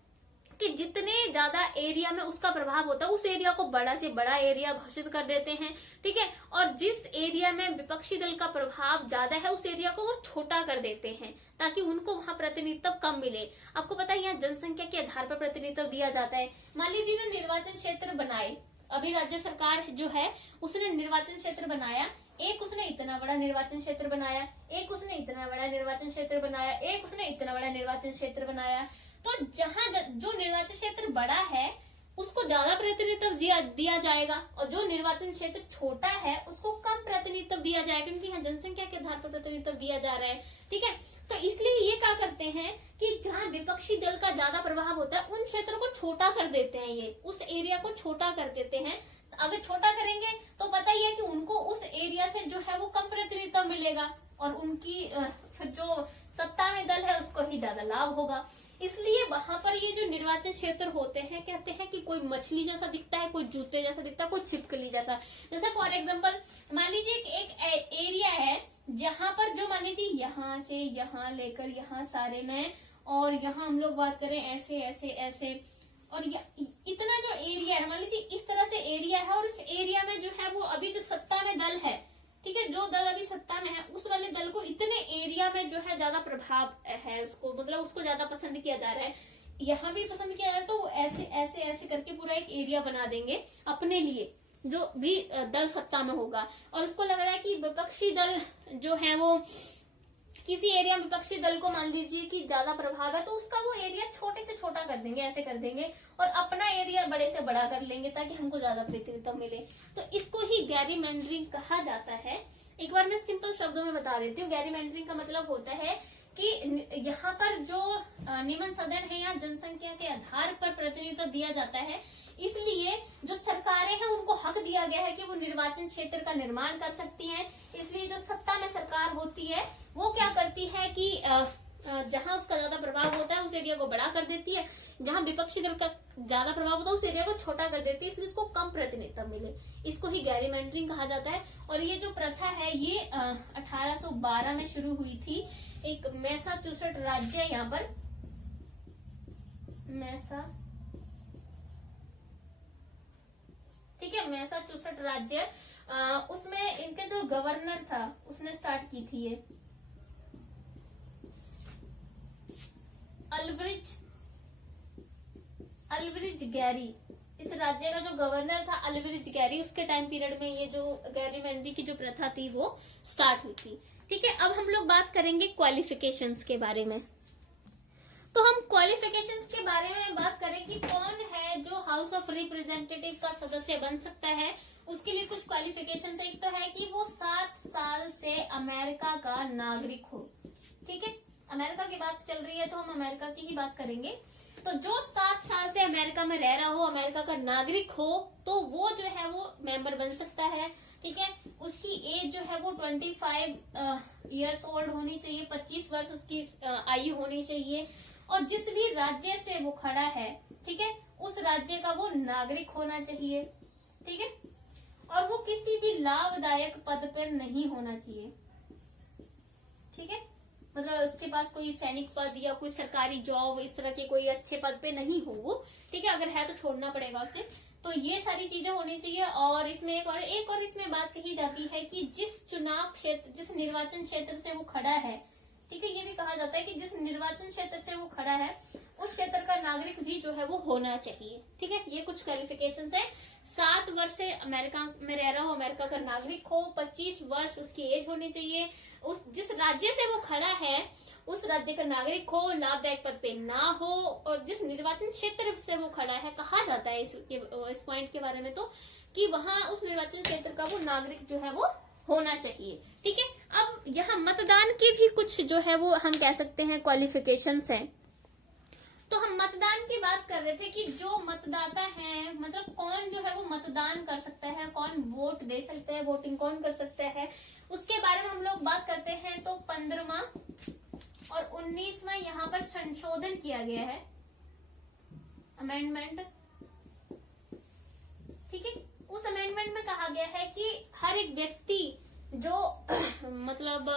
कि जितने ज्यादा एरिया में उसका प्रभाव होता है उस एरिया को बड़ा से बड़ा एरिया घोषित कर देते हैं, ठीक है, और जिस एरिया में विपक्षी दल का प्रभाव ज्यादा है उस एरिया को वो छोटा कर देते हैं ताकि उनको वहां प्रतिनिधित्व कम मिले। आपको पता है यहाँ जनसंख्या के आधार पर प्रतिनिधित्व दिया जाता है। मान लीजिए ना निर्वाचन क्षेत्र बनाए, अभी राज्य सरकार जो है उसने निर्वाचन क्षेत्र बनाया, एक उसने इतना बड़ा निर्वाचन क्षेत्र बनाया, एक उसने इतना बड़ा निर्वाचन क्षेत्र बनाया, एक उसने इतना बड़ा निर्वाचन क्षेत्र बनाया, तो जहां जो निर्वाचन क्षेत्र बड़ा है उसको ज्यादा प्रतिनिधित्व दिया जाएगा, और जो निर्वाचन क्षेत्र छोटा है उसको कम प्रतिनिधित्व दिया जाएगा, क्योंकि यहाँ जनसंख्या के आधार पर प्रतिनिधित्व दिया जा रहा है, ठीक है। तो इसलिए ये क्या करते हैं कि जहाँ विपक्षी दल का ज्यादा प्रभाव होता है उन क्षेत्रों को छोटा कर देते हैं, ये उस एरिया को छोटा कर देते हैं। अगर छोटा करेंगे तो पता ही है कि उनको उस एरिया से जो है वो कम प्रतिनिधित्व मिलेगा, और उनकी फिर जो सत्ता में दल है उसको ही ज्यादा लाभ होगा। इसलिए वहां पर ये जो निर्वाचन क्षेत्र होते हैं, कहते हैं कि कोई मछली जैसा दिखता है, कोई जूते जैसा दिखता है, कोई छिपकली जैसा। जैसे फॉर एग्जांपल मान लीजिए एक एरिया है जहां पर जो मान लीजिए यहाँ से यहाँ लेकर यहाँ सारे में, और यहाँ हम लोग बात करें ऐसे ऐसे ऐसे, और इतना जो एरिया है मान लीजिए इस तरह से एरिया है, और इस एरिया में जो है वो अभी जो सत्ता में दल है, ठीक है, जो दल अभी सत्ता में है उस वाले दल को इतने एरिया में जो है ज्यादा प्रभाव है, उसको मतलब उसको ज्यादा पसंद किया जा रहा है, यहाँ भी पसंद किया जा रहा है, तो वो ऐसे ऐसे ऐसे करके पूरा एक एरिया बना देंगे अपने लिए, जो भी दल सत्ता में होगा। और उसको लग रहा है कि विपक्षी दल जो है वो किसी एरिया में विपक्षी दल को मान लीजिए कि ज्यादा प्रभाव है, तो उसका वो एरिया छोटे से छोटा कर देंगे, ऐसे कर देंगे, और अपना एरिया बड़े से बड़ा कर लेंगे ताकि हमको ज्यादा प्रतिनिधित्व मिले। तो इसको ही गैरीमैंडरिंग कहा जाता है। एक बार मैं सिंपल शब्दों में बता देती हूँ। गैरीमैंडरिंग का मतलब होता है कि यहाँ पर जो निम्न सदन है, यहाँ जनसंख्या के आधार पर प्रतिनिधित्व दिया जाता है, इसलिए जो सरकारें हैं उनको हक दिया गया है कि वो निर्वाचन क्षेत्र का निर्माण कर सकती हैं। इसलिए जो सत्ता में सरकार होती है वो क्या करती है कि जहां उसका ज्यादा प्रभाव होता है उस एरिया को बड़ा कर देती है, जहां विपक्षी दल का ज्यादा प्रभाव होता है उस एरिया को छोटा कर देती है, इसलिए उसको कम प्रतिनिधित्व मिले। इसको ही गैरीमैंडरिंग कहा जाता है। और ये जो प्रथा है ये 1812 में शुरू हुई थी। एक मैसाचुसेट्स राज्य है यहाँ पर, ठीक है, मैसाचुसेट्स राज्य, उसमें इनके जो गवर्नर था उसने स्टार्ट की थी ये अल्ब्रिज गैरी। इस राज्य का जो गवर्नर था अल्ब्रिज गैरी, उसके टाइम पीरियड में ये जो गैरीमैंडरिंग की जो प्रथा थी वो स्टार्ट हुई थी। ठीक है, अब हम लोग बात करेंगे क्वालिफिकेशंस के बारे में। तो हम क्वालिफिकेशंस के बारे में बात करें कि कौन है जो हाउस ऑफ रिप्रेजेंटेटिव का सदस्य बन सकता है। उसके लिए कुछ क्वालिफिकेशंस है। एक तो है कि वो 7 साल से अमेरिका का नागरिक हो। ठीक है, अमेरिका की बात चल रही है तो हम अमेरिका की ही बात करेंगे। तो जो 7 साल से अमेरिका में रह रहा हो, अमेरिका का नागरिक हो, तो वो जो है वो मेंबर बन सकता है। ठीक है, उसकी एज जो है वो 25 ईयर्स ओल्ड होनी चाहिए, 25 वर्ष उसकी आयु होनी चाहिए, और जिस भी राज्य से वो खड़ा है, ठीक है, उस राज्य का वो नागरिक होना चाहिए। ठीक है, और वो किसी भी लाभदायक पद पर नहीं होना चाहिए। ठीक है, मतलब उसके पास कोई सैनिक पद या कोई सरकारी जॉब इस तरह के कोई अच्छे पद पे नहीं हो वो। ठीक है, अगर है तो छोड़ना पड़ेगा उसे। तो ये सारी चीजें होनी चाहिए। और इसमें एक और इसमें बात कही जाती है कि जिस चुनाव क्षेत्र, जिस निर्वाचन क्षेत्र से वो खड़ा है, ठीक है, ये भी कहा जाता है कि जिस निर्वाचन क्षेत्र से वो खड़ा है उस क्षेत्र का नागरिक भी जो है वो होना चाहिए। ठीक है, ये कुछ क्वालिफिकेशंस है। 7 वर्ष से अमेरिका में रह रहा हो, अमेरिका का नागरिक हो, 25 वर्ष उसकी एज होनी चाहिए, उस जिस राज्य से वो खड़ा है उस राज्य का नागरिक हो, लाभदायक पद पे ना हो, और जिस निर्वाचन क्षेत्र से वो खड़ा है, कहा जाता है इस पॉइंट के बारे में तो कि वहां उस निर्वाचन क्षेत्र का वो नागरिक जो है वो होना चाहिए। ठीक है, अब यहाँ मतदान की भी कुछ जो है वो हम कह सकते हैं क्वालिफिकेशंस हैं। तो हम मतदान की बात कर रहे थे कि जो मतदाता है, मतलब कौन जो है वो मतदान कर सकता है, कौन वोट दे सकता है, वोटिंग कौन कर सकता है, उसके बारे में हम लोग बात करते हैं। तो 15वां और 19वां यहाँ पर संशोधन किया गया है, अमेंडमेंट। ठीक है, उस अमेंडमेंट में कहा गया है कि हर एक व्यक्ति जो मतलब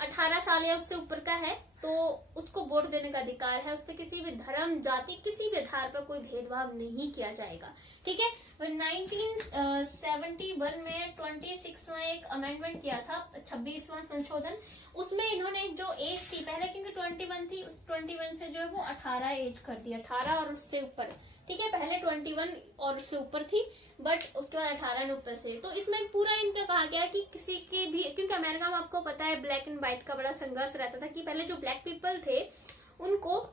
18 साल या उससे ऊपर का है तो उसको वोट देने का अधिकार है। उस पर किसी भी धर्म, जाति, किसी भी आधार पर कोई भेदभाव नहीं किया जाएगा। ठीक है, 1971 में 26वां एक अमेंडमेंट किया था, 26वां संशोधन। उसमें इन्होंने जो एज थी पहले, क्योंकि 21 थी, उस 21 से जो है वो 18 एज कर दिया, 18 और उससे ऊपर। ठीक है, पहले 21 और उससे ऊपर थी, बट उसके बाद 18 ने ऊपर से। तो इसमें पूरा इनका कहा गया कि किसी के भी, क्योंकि अमेरिका में आपको पता है ब्लैक एंड व्हाइट का बड़ा संघर्ष रहता था कि पहले जो ब्लैक पीपल थे उनको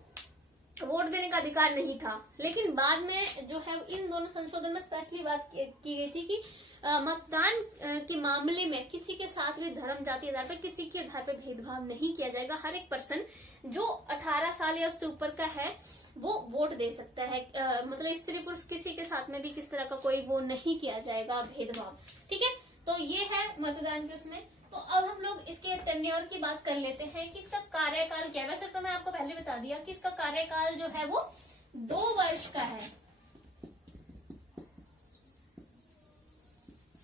वोट देने का अधिकार नहीं था, लेकिन बाद में जो है इन दोनों संशोधन में स्पेशली बात की गई थी कि मतदान के मामले में किसी के साथ भी धर्म, जाति आधार पर, किसी के आधार पर भेदभाव नहीं किया जाएगा। हर एक पर्सन जो 18 साल या उससे ऊपर का है वो वोट दे सकता है। मतलब स्त्री पुरुष किसी के साथ में भी किस तरह का कोई वो नहीं किया जाएगा भेदभाव। ठीक है, तो ये है मतदान के उसमें। तो अब हम लोग इसके टेन्योर की बात कर लेते हैं कि इसका कार्यकाल क्या है। वैसे तो मैं आपको पहले बता दिया कि इसका कार्यकाल जो है वो 2 वर्ष का है।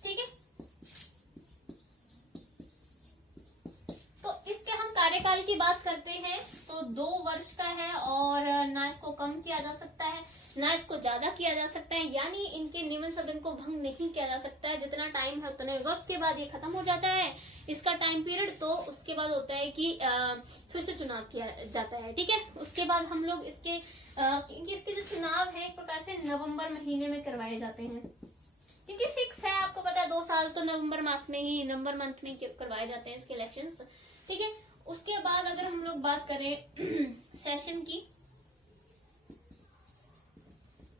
ठीक है, तो इसके हम कार्यकाल की बात करते हैं तो 2 वर्ष का है, और ना इसको कम किया जा सकता है ना इसको ज्यादा किया जा सकता है, यानी इनके नियमन सदन को भंग नहीं किया जा सकता है। जितना टाइम है उतना होगा, उसके बाद ये खत्म हो जाता है इसका टाइम पीरियड। तो उसके बाद होता है कि फिर से चुनाव किया जाता है। ठीक है, उसके बाद हम लोग इसके जो चुनाव है एक प्रकार से नवंबर महीने में करवाए जाते हैं, क्योंकि फिक्स है, आपको पता है 2 साल तो नवंबर मास में ही, नवंबर मंथ में करवाए जाते हैं इसके इलेक्शंस। ठीक है, उसके बाद अगर हम लोग बात करें सेशन की,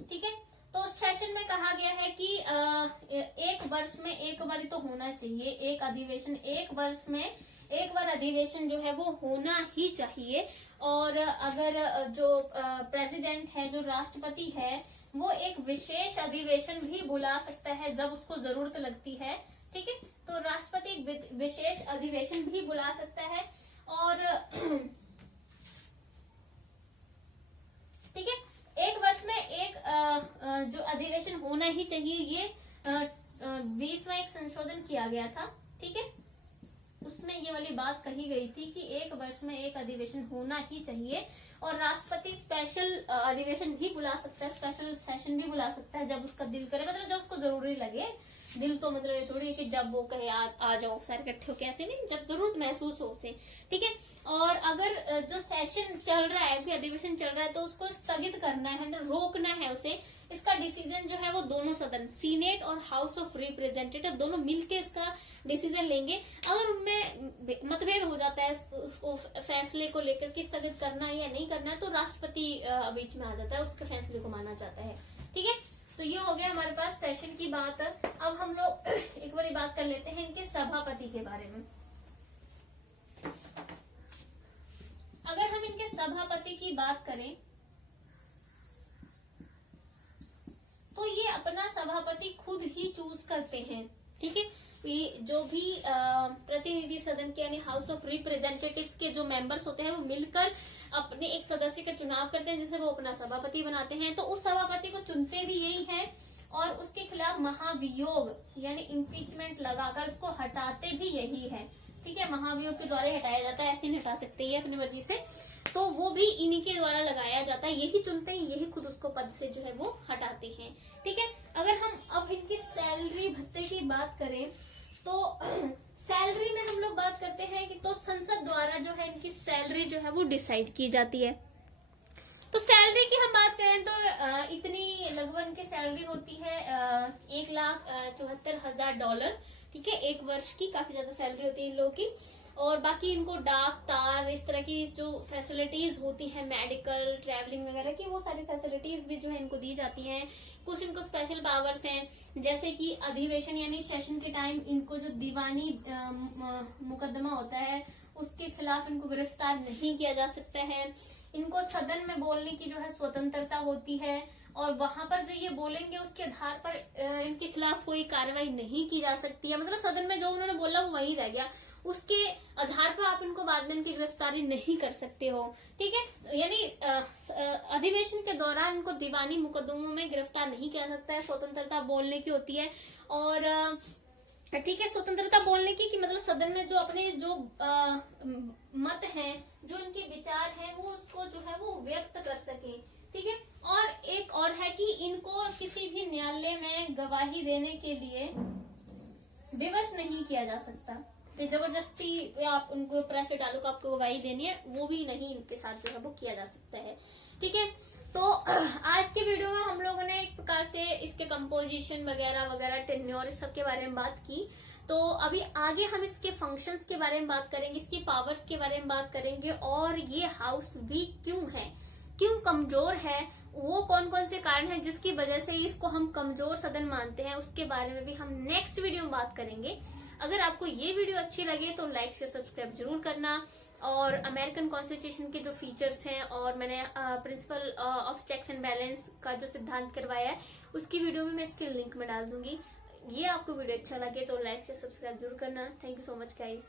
ठीक है, तो सेशन में कहा गया है कि 1 वर्ष में एक बार तो होना चाहिए एक अधिवेशन, 1 वर्ष में एक बार अधिवेशन जो है वो होना ही चाहिए। और अगर जो प्रेसिडेंट है, जो राष्ट्रपति है, वो एक विशेष अधिवेशन भी बुला सकता है जब उसको जरूरत लगती है। ठीक है, तो राष्ट्रपति एक विशेष अधिवेशन भी बुला सकता है। और ठीक है, 1 वर्ष में एक जो अधिवेशन होना ही चाहिए, ये 20वां एक संशोधन किया गया था। ठीक है, उसमें ये वाली बात कही गई थी कि 1 वर्ष में एक अधिवेशन होना ही चाहिए। और राष्ट्रपति स्पेशल अधिवेशन भी बुला सकता है, स्पेशल सेशन भी बुला सकता है जब उसका दिल करे, मतलब जब उसको जरूरी लगे। दिल तो मतलब ये थोड़ी है कि जब वो कहे आ जाओ सारे इकट्ठे होके, ऐसे नहीं, जब जरूरत महसूस हो उसे। ठीक है, और अगर जो सेशन चल रहा है, कोई अधिवेशन चल रहा है, तो उसको स्थगित करना है, तो रोकना है उसे। इसका डिसीजन जो है वो दोनों सदन, सीनेट और हाउस ऑफ रिप्रेजेंटेटिव, दोनों मिलके इसका डिसीजन लेंगे। अगर उनमें मतभेद हो जाता है उसको फैसले को लेकर कि स्थगित करना है या नहीं करना है, तो राष्ट्रपति बीच में आ जाता है, उसके फैसले को माना जाता है। ठीक है, तो ये हो गया हमारे पास सेशन की बात। अब हम लोग एक बार बात कर लेते हैं इनके सभापति के बारे में। सभापति की बात करें तो ये अपना सभापति खुद ही चूज करते हैं। ठीक है, ये जो भी प्रतिनिधि सदन के यानी हाउस ऑफ रिप्रेजेंटेटिव्स के जो मेंबर्स होते हैं वो मिलकर अपने एक सदस्य का चुनाव करते हैं जिसे वो अपना सभापति बनाते हैं। तो उस सभापति को चुनते भी यही है और उसके खिलाफ महाभियोग यानी इम्पीचमेंट लगाकर उसको हटाते भी यही है। ठीक है, महाभियोग के द्वारा हटाया जाता है, ऐसे नहीं हटा सकते ये अपनी मर्जी से, तो वो भी इन्हीं के द्वारा लगाया जाता है, यही चुनते हैं, यही खुद उसको पद से जो है वो हटाते हैं। ठीक है, अगर हम अब इनकी सैलरी भत्ते की बात करें तो सैलरी में हम लोग बात करते हैं कि तो संसद द्वारा जो है इनकी सैलरी जो है वो डिसाइड की जाती है। तो सैलरी की हम बात करें तो इतनी लगभग इनकी सैलरी होती है $1,74,000। ठीक है, एक वर्ष की काफी ज्यादा सैलरी होती है इन लोगों की। और बाकी इनको डाक तार इस तरह की जो फैसिलिटीज होती है मेडिकल ट्रैवलिंग वगैरह की, वो सारी फैसिलिटीज भी जो है इनको दी जाती हैं। कुछ इनको स्पेशल पावर्स हैं जैसे कि अधिवेशन यानी सेशन के टाइम इनको जो दीवानी मुकदमा होता है उसके खिलाफ इनको गिरफ्तार नहीं किया जा सकता है। इनको सदन में बोलने की जो है स्वतंत्रता होती है और वहां पर जो ये बोलेंगे उसके आधार पर इनके खिलाफ कोई कार्रवाई नहीं की जा सकती है। मतलब सदन में जो उन्होंने बोला वो वही रह गया, उसके आधार पर आप इनको बाद में इनकी गिरफ्तारी नहीं कर सकते हो। ठीक है, यानी अधिवेशन के दौरान इनको दीवानी मुकदमों में गिरफ्तार नहीं किया सकता है। स्वतंत्रता बोलने की होती है और ठीक है, स्वतंत्रता बोलने की कि मतलब सदन में जो अपने जो मत हैं, जो इनके विचार हैं, वो उसको जो है वो व्यक्त कर सके। ठीक है, और एक और है कि इनको किसी भी न्यायालय में गवाही देने के लिए विवश नहीं किया जा सकता। तो जबरदस्ती आप उनको प्रेस डालो को आपको गवाही देनी है, वो भी नहीं इनके साथ जो है वो किया जा सकता है। ठीक है, तो आज के वीडियो में हम लोगों ने एक प्रकार से इसके कंपोजिशन वगैरह वगैरह टेन्योर इस सब के बारे में बात की। तो अभी आगे हम इसके फंक्शंस के बारे में बात करेंगे, इसकी पावर्स के बारे में बात करेंगे और ये हाउस वीक क्यों है, क्यों कमजोर है, वो कौन कौन से कारण हैं जिसकी वजह से इसको हम कमजोर सदन मानते हैं, उसके बारे में भी हम नेक्स्ट वीडियो में बात करेंगे। अगर आपको ये वीडियो अच्छी लगे तो लाइक से सब्सक्राइब जरूर करना और अमेरिकन कॉन्स्टिट्यूशन के जो फीचर्स हैं और मैंने principle of checks and balance का जो सिद्धांत करवाया है उसकी वीडियो में मैं इसके लिंक में डाल दूंगी। ये आपको वीडियो अच्छा लगे तो लाइक से सब्सक्राइब जरूर करना। Thank you so much guys.